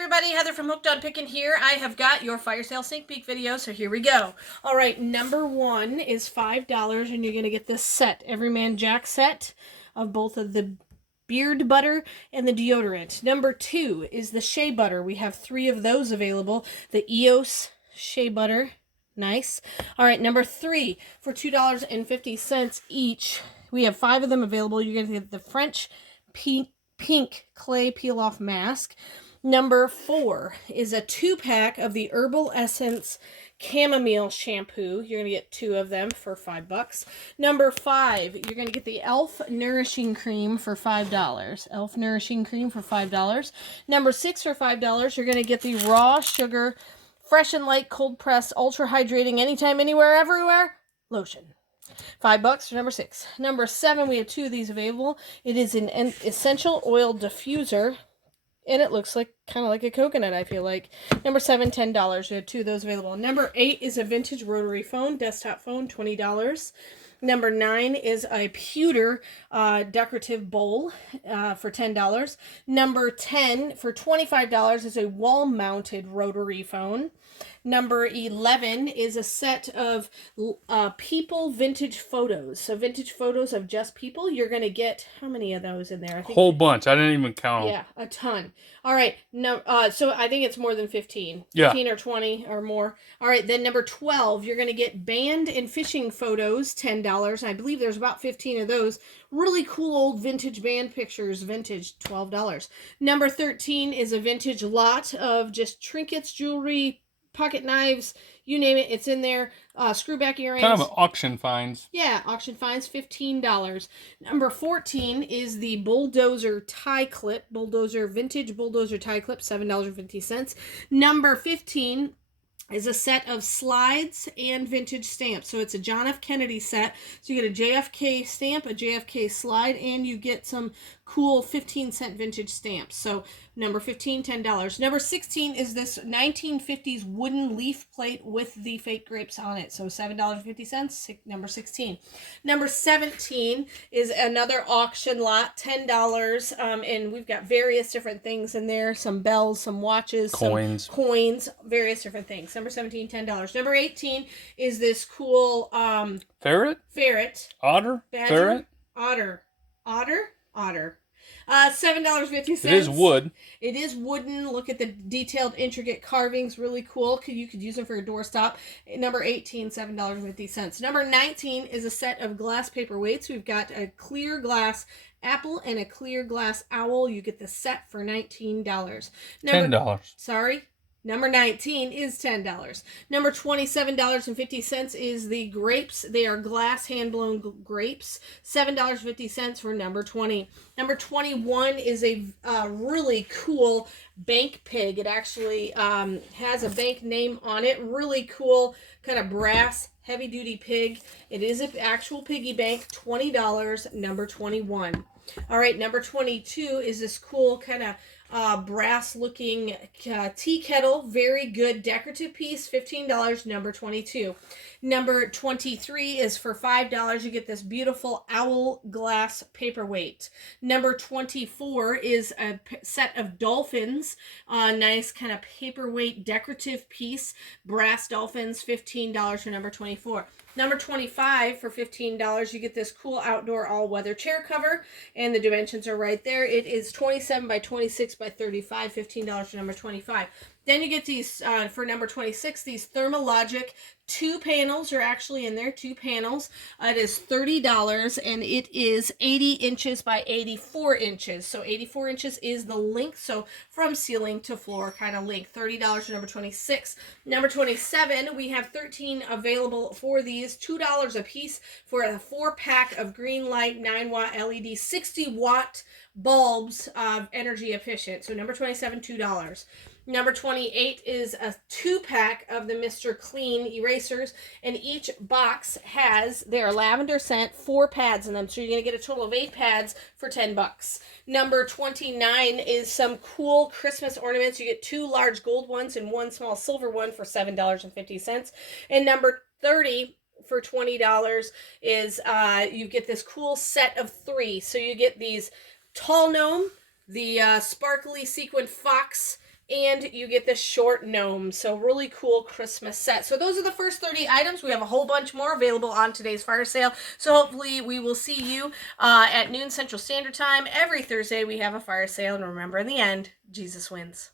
everybody, Heather from Hooked on Pickin here. I have got your fire sale sneak peek video, so here we go. All right, number one is $5, and you're going to get this set, Everyman Jack set of both of the beard butter and the deodorant. Number two is the shea butter. We have 3 of those available. The EOS shea butter, nice. All right, number 3 for $2.50 each. We have 5 of them available. You're going to get the French pink clay peel-off mask. Number 4 is a 2-pack of the Herbal Essence chamomile shampoo. You're going to get 2 of them for $5. Number 5, you're going to get the e.l.f. Nourishing Cream for $5. e.l.f. Nourishing Cream for $5. Number 6 for $5, you're going to get the Raw Sugar Fresh and Light Cold Press Ultra Hydrating Anytime, Anywhere, Everywhere lotion. $5 for number 6. Number 7, we have 2 of these available. It is an essential oil diffuser, and it looks like kind of like a coconut, I feel like. Number 7, $10. We have 2 of those available. Number 8 is a vintage rotary phone, desktop phone, $20. Number 9 is a pewter decorative bowl for $10. Number 10 for $25 is a wall-mounted rotary phone. Number 11 is a set of people vintage photos. So vintage photos of just people. You're going to get, how many of those in there? I think whole bunch. I didn't even count them. Yeah, a ton. All right. No, so I think it's more than 15. Yeah. 15 or 20 or more. All right. Then number 12, you're going to get band and fishing photos, $10. I believe there's about 15 of those. Really cool old vintage band pictures, vintage, $12. Number 13 is a vintage lot of just trinkets, jewelry, pocket knives, you name it, it's in there. Screwback earrings. Kind of auction finds. Yeah, auction finds, $15. Number 14 is the Bulldozer tie clip. Vintage Bulldozer tie clip, $7.50. Number 15 is a set of slides and vintage stamps. So it's a John F. Kennedy set. So you get a JFK stamp, a JFK slide, and you get some cool 15-cent vintage stamps. So number 15, $10. Number 16 is this 1950s wooden leaf plate with the fake grapes on it. So $7.50, number 16. Number 17 is another auction lot, $10. And we've got various different things in there. Some bells, some watches, coins, various different things. Number 17, $10. Number 18 is this cool ferret. Otter. Badger? Ferret. Otter. $7.50. It is wood. It is wooden. Look at the detailed, intricate carvings. Really cool. You could use them for a doorstop. Number 18, $7.50. Number 19 is a set of glass paperweights. We've got a clear glass apple and a clear glass owl. You get the set for $19. $10. Sorry. Number 19 is $10. Number $27.50 is the grapes. They are glass hand-blown grapes. $7.50 for number 20. Number 21 is a really cool bank pig. It actually has a bank name on it. Really cool, kind of brass, heavy-duty pig. It is an actual piggy bank. $20, number 21. All right, number 22 is this cool kind of brass-looking tea kettle. Very good decorative piece, $15, number 22. Number 23 is for $5. You get this beautiful owl glass paperweight. Number 24 is a set of dolphins. Nice kind of paperweight decorative piece. Brass dolphins, $15 for number 24. Number 25 for $15, you get this cool outdoor all-weather chair cover, and the dimensions are right there. It is 27 by 26 by 35, $15 for number 25. Then you get these, for number 26, these Thermologic 2 panels are actually in there, 2 panels. It is $30, and it is 80 inches by 84 inches. So 84 inches is the length, so from ceiling to floor kind of length. $30 for number 26. Number 27, we have 13 available for these, $2 a piece for a 4-pack of green light 9-watt LED 60-watt bulbs, energy efficient. So number 27, $2. Number 28 is a 2-pack of the Mr. Clean erasers, and each box has their lavender scent, 4 pads in them, so you're going to get a total of 8 pads for $10. Number 29 is some cool Christmas ornaments. You get 2 large gold ones and 1 small silver one for $7.50. And number 30 for $20 is you get this cool set of 3. So you get these tall gnome, the sparkly sequin fox, and you get this short gnome. So really cool Christmas set. So those are the first 30 items. We have a whole bunch more available on today's fire sale. So hopefully we will see you at noon Central Standard Time. Every Thursday we have a fire sale. And remember, in the end, Jesus wins.